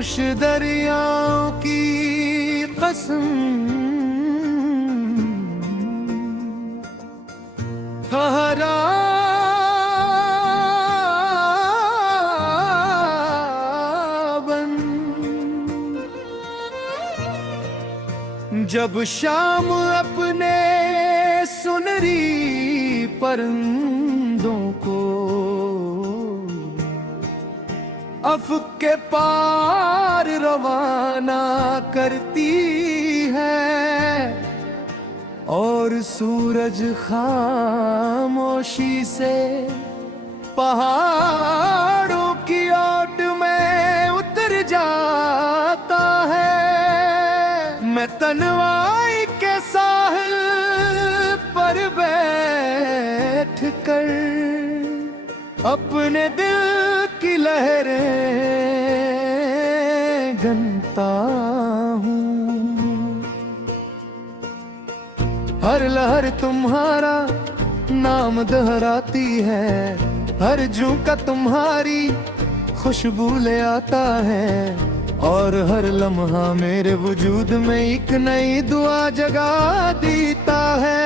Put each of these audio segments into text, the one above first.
खामोश दरियाओं की कसम, ठहरा बन। जब शाम अपने सुनहरी परिंदों को अफ़क़ के पार रवाना करती है और सूरज खामोशी से पहाड़ों की ओट में उतर जाता है। मैं तन्हाई के साहिल पर बैठ कर अपने दिल की लहरें गनता हूँ। हर लहर तुम्हारा नाम दोहराती है, हर झोंका तुम्हारी खुशबू ले आता है और हर लम्हा मेरे वजूद में एक नई दुआ जगा देता है।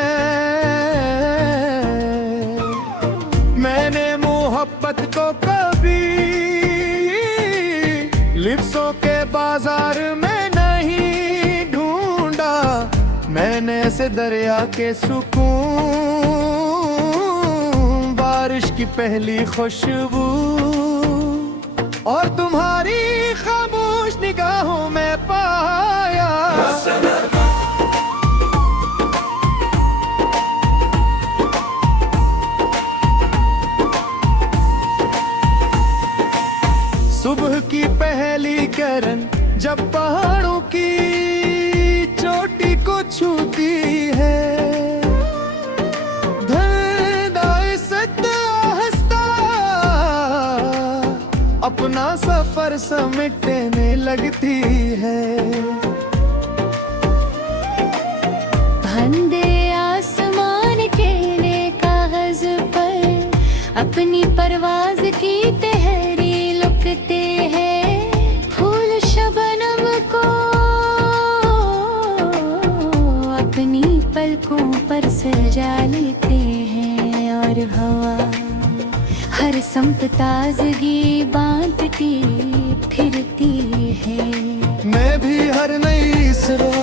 मैंने मोहब्बत को कभी लिप्सों के बाजार में नहीं ढूंढा, मैंने ऐसे दरिया के सुकून, बारिश की पहली खुशबू और तुम्हारी खामोश निगाहों में पाया। सुबह की पहली किरण जब पहाड़ों की चोटी को छूती है, अपना सफर समेटने लगती है। धंधे आसमान के ने कागज पर अपनी परवाज की तहरी लुकते हैं। फूल शबनम को अपनी पलकों पर सजा लेते हैं और हवा हर संप ताजगी बांटती फिरती है। मैं भी हर नई सुबह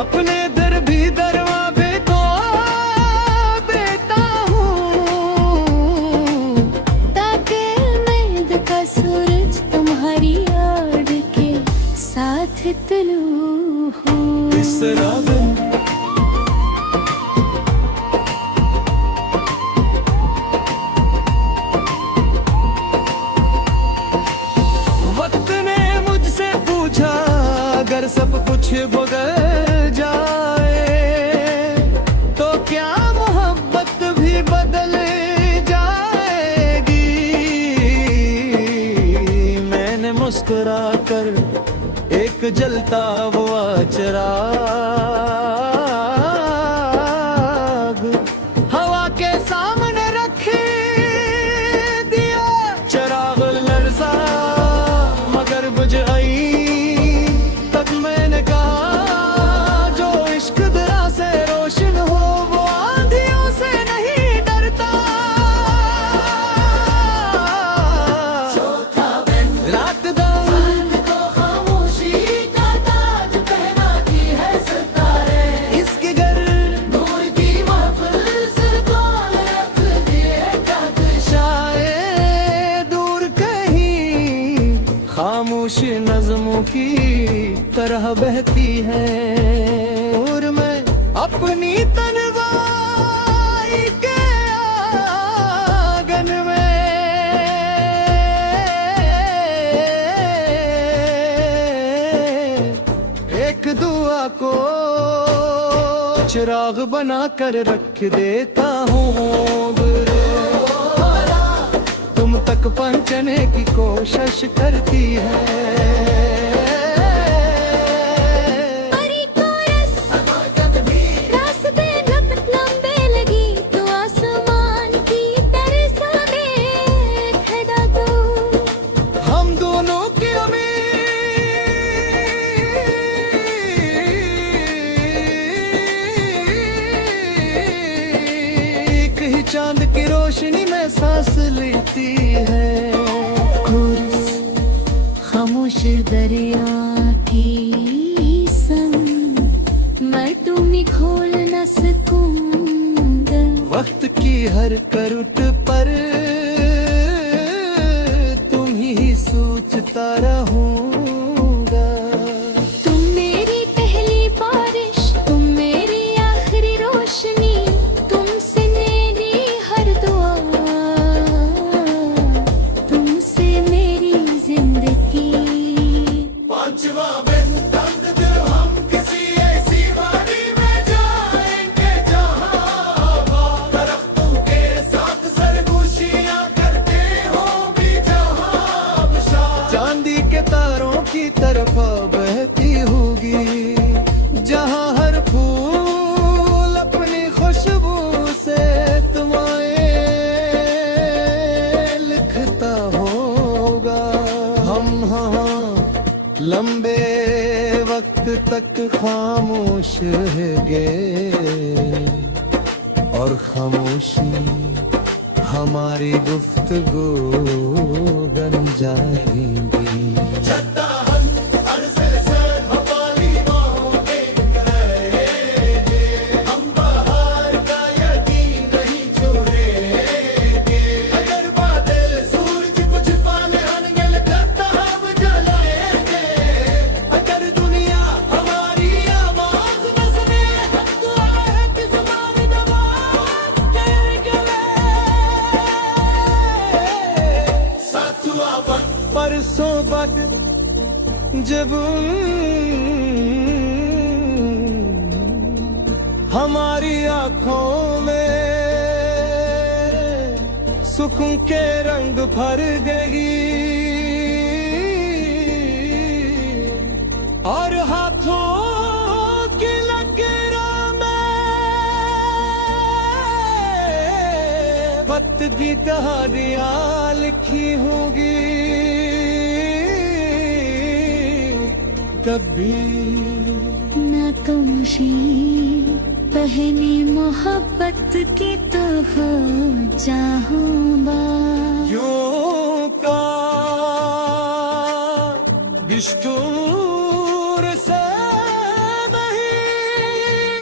अपने दर भी दरवाजे को देता हूँ, ताकि उम्मीद का सूरज तुम्हारी आड़ के साथ तुलू हो। इस रात अगर सब कुछ बदल जाए तो क्या मोहब्बत भी बदल जाएगी। मैंने मुस्कुरा कर एक जलता हुआ चिराग हवा के सामने रख दिया। चिराग लरसा मगर बुझ आई, मैंने कहा जो इश्क दरा से रोशन हो वो आंधियों से नहीं डरता। रात दम को खामोशी का ताज पहनाती है सितारे, इसके घर नूर की महफिल से कौन रख दिए शायद दूर कहीं खामोश नज़्मों की तरह बहती है और मैं अपनी तन्हाई के आंगन में एक दुआ को चिराग बना कर रख देता हूँ। तुम तक पहुंचने की कोशिश करती है। हम दोनों की उम्मीद चांद की रोशनी में सांस लेती है। कोरस खामोश दरिया की संग मैं तुम्हें खोल न सकूंगा। वक्त की हर करवट पर तुम ही सोचता रहूंगा। तुम मेरी पहली बारिश, तुम मेरी आखिरी रोशनी, तुमसे मेरी हर दुआ, तुमसे मेरी जिंदगी। पांचवा दिन हम किसी ऐसी वादी में जाएंगे जहां दरख्तों के साथ सरगोशियां करते हो भी जहां चांदी के तारों की तरफ बहती होगी, जहां हर फूल अपनी खुशबू से तुम्हें लिखता होगा। हम लंबे वक्त तक खामोश है और खामोशी हमारी गुफ्तगू बन जाएगी। परसों वक्त जब हमारी आंखों में सुकून के रंग भर गई और हाथों की लकीरों में वक्त की कहानियां लिखी होगी। कभी न तो मुझे पहली मोहब्बत की तो हो चाहूँगा। यूं का बिस्तूर से नहीं।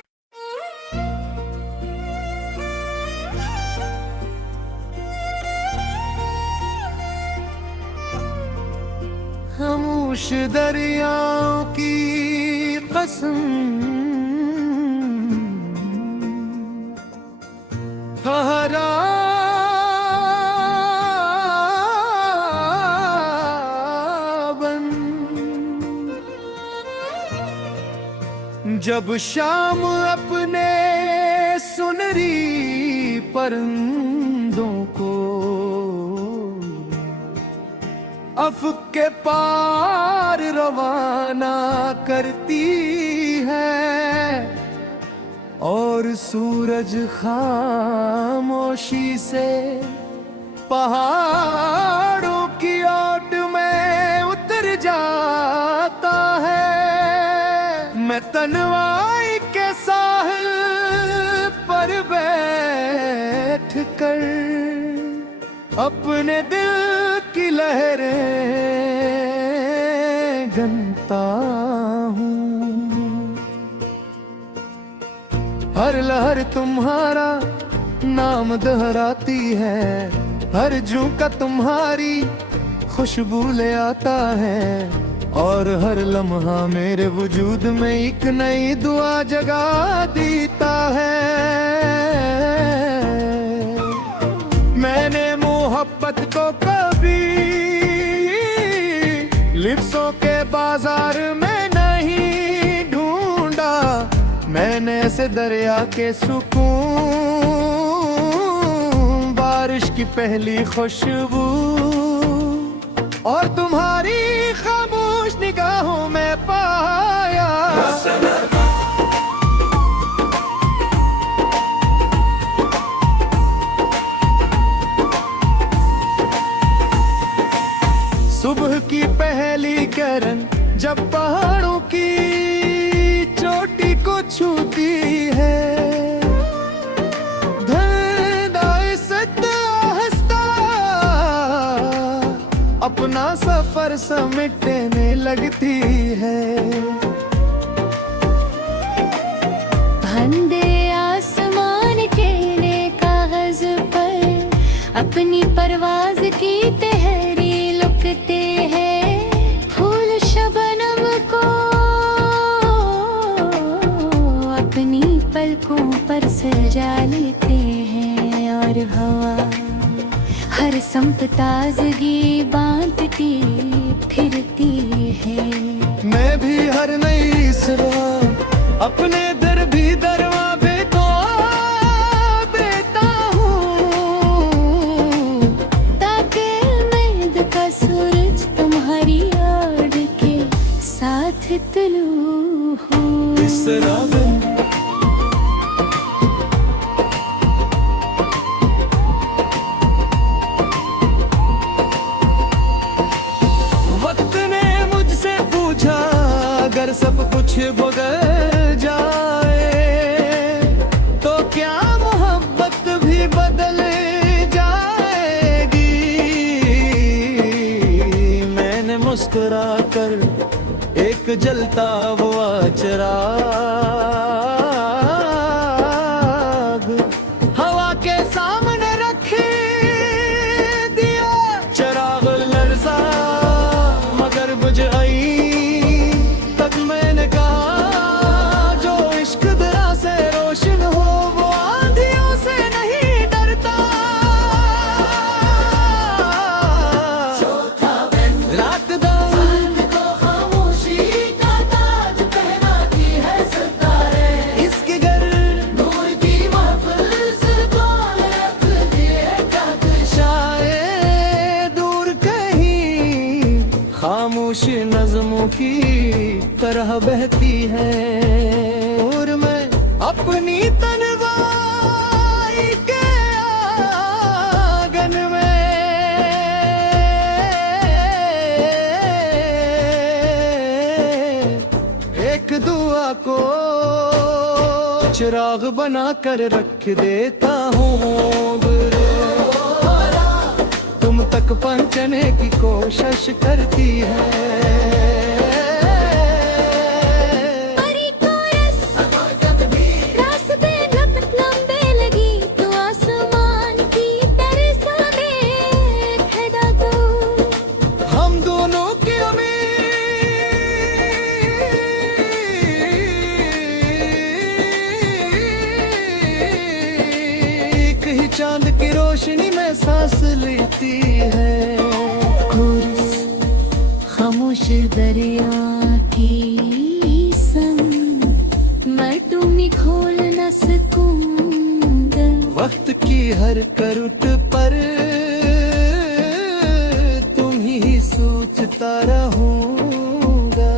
खामोश दरियाओं की कसम हरा बन जब शाम अपने सुनहरी परिंदों को अफ़क़ के पार रवाना करती है और सूरज खामोशी से पहाड़ों की ओट में उतर जाता है। मैं तन्हाई के साहिल पर बैठ कर अपने दिल की लहरें गनता हूँ। हर लहर तुम्हारा नाम दोहराती है, हर झोंका तुम्हारी खुशबू ले आता है और हर लम्हा मेरे वजूद में एक नई दुआ जगा देता है। मैंने मोहब्बत को कभी लिफ्सों के बाजार में नहीं ढूंढा, मैंने ऐसे दरिया के सुकून, बारिश की पहली खुशबू और तुम्हारी खामोश निगाहों में पाया। सुबह की पहली किरण जब पहाड़ों की चोटी को छूती है, धुंधला फंदे आसमान के ने कागज पर अपनी परवाज की तहरी लुकते हैं। फूल शबनम को अपनी पलकों पर सजा लेते हैं और हवा हर संप ताजगी बांटती फिरती है। मैं भी हर नई सुबह अपने दर भी दरवाजे को देता हूँ, ताकि उम्मीद का सूरज तुम्हारी आड़ के साथ तुलू हो। इस रात वक्त ने मुझसे पूछा अगर सब कुछ बदल जाए तो क्या मोहब्बत भी बदल जाएगी। मैंने मुस्कुरा कर एक जलता हुआ चिराग हवा के सामने रख दिया। चिराग लरसा मगर बुझ आई, तब मैंने कहा जो इश्क दरा से रोशन हो वो आंधियों से नहीं डरता। रात दाऊद को खामोशी का ताज पहनाती है सितारे, इसके घर नूर की महफिल सिर कौन रख दिए शायद दूर कहीं खामोश नज़्मों की तरह बहती है। और मैं अपनी तन्हाई के आंगन में एक दुआ को चिराग बना कर रख देता हूँ। तुम तक पहुंचने की कोशिश करती है। परी को रास्ते लंबे लगी तो आसमान की तरसा में खड़ा दो। हम दोनों की एक ही चांद की रोशनी में सांस लेती है। कोरस खामोश दरिया की संग मैं तुम्हें खोल न सकूंगा। वक्त की हर करवट पर तुम ही सोचता रहूंगा।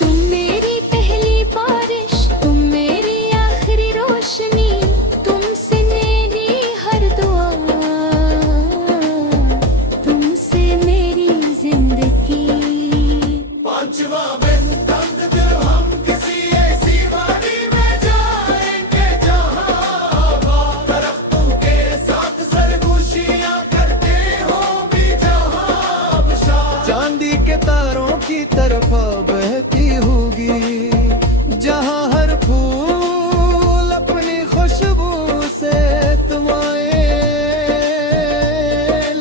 तुम मेरी पहली बारिश, तुम मेरी आखिरी रोशनी, तुमसे मेरी हर दुआ, तुमसे मेरी जिंदगी। पांचवा दिन हम किसी ऐसी वादी में जाएंगे जहां दरख्तों के साथ सरगोशियां करते हो भी जहां चांदी के तारों की तरफ बहती होगी, जहां हर फूल अपनी खुशबू से तुम्हें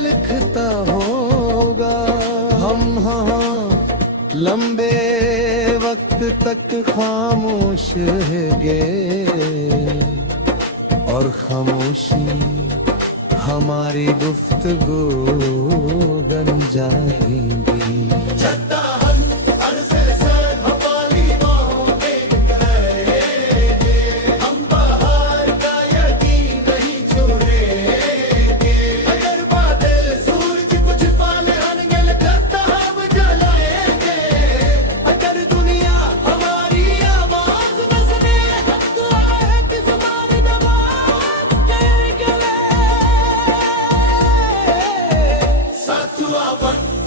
लिखता होगा। हम लंबे वक्त तक खामोश है और खामोशी हमारी गुफ्तगू बन जाएगी।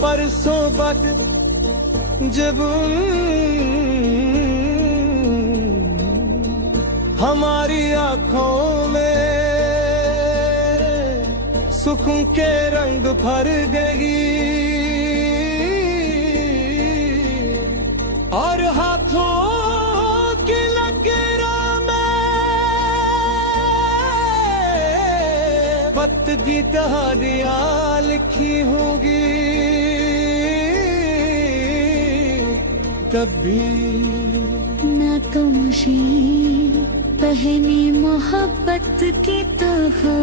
परसों बात जब हमारी आंखों में सुकून के रंग भर गई और हाथों की लकीरों में मोहब्बत की कहानियां लिखी होगी कभी ना तुमसे पहली मोहब्बत की तो हो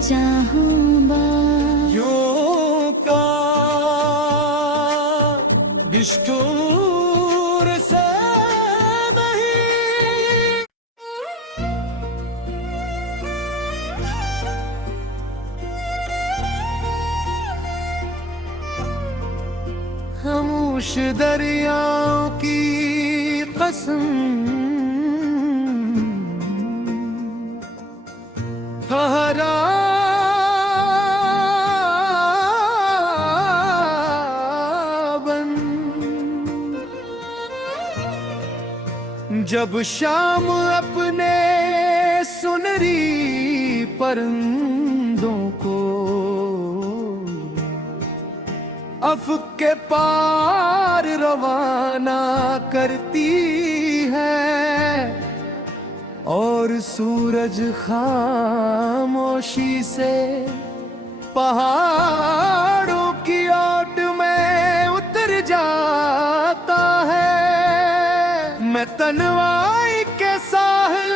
चाहूँगा यूं का बिस्कुर से नहीं खामोश दरियाओं की कसम ठहरा जब शाम अपने सुनरी परिंदों को अफ़क़ के पार रवाना करती है और सूरज खामोशी से पहाड़ों की ओट में उतर जाता है मैं तन्हाई के साहिल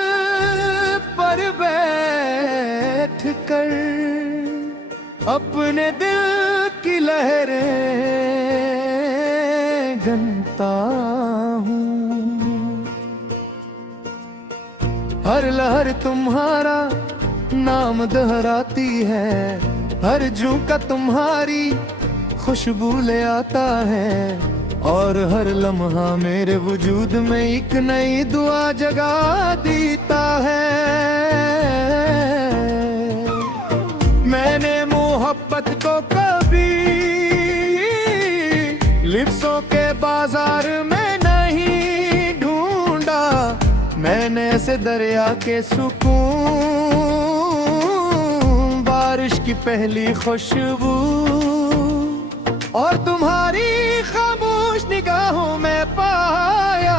पर बैठ कर अपने दिल की लहरें गनता हूँ हर लहर तुम्हारा नाम दोहराती है हर झोंका तुम्हारी खुशबू ले आता है और हर लम्हा मेरे वजूद में एक नई दुआ जगा देता है मैंने मोहब्बत को कभी लिफ्सों के बाजार में नहीं ढूंढा मैंने ऐसे दरिया के सुकून बारिश की पहली खुशबू और तुम्हारी खामोश निगाहों में पाया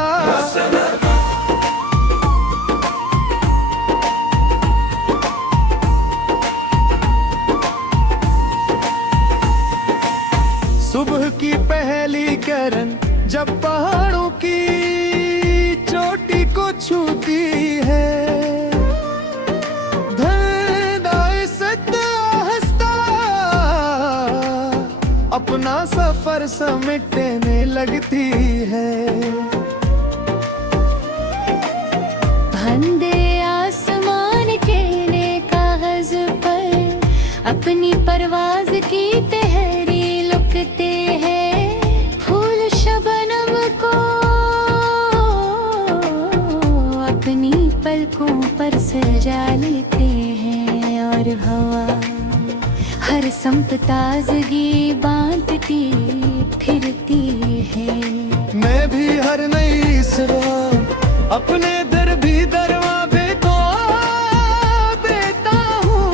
सुबह की पहली किरण जब पहाड़ों की चोटी को छूती है अपना सफर समेटने लगती है अंधे आसमान के कागज पर अपनी परवाज की तहरी लुकते हैं फूल शबनम को अपनी पलकों पर सजा लेते हैं और हवा हर संप ताजगी बांटती फिरती है मैं भी हर नई सुबह अपने दर भी दरवाजे को देता हूँ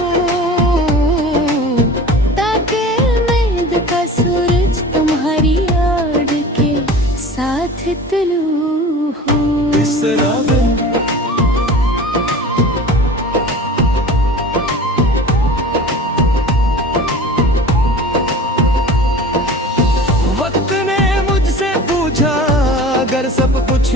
ताकि उम्मीद का सूरज तुम्हारी याद के साथ तुलू हो इस रात सब कुछ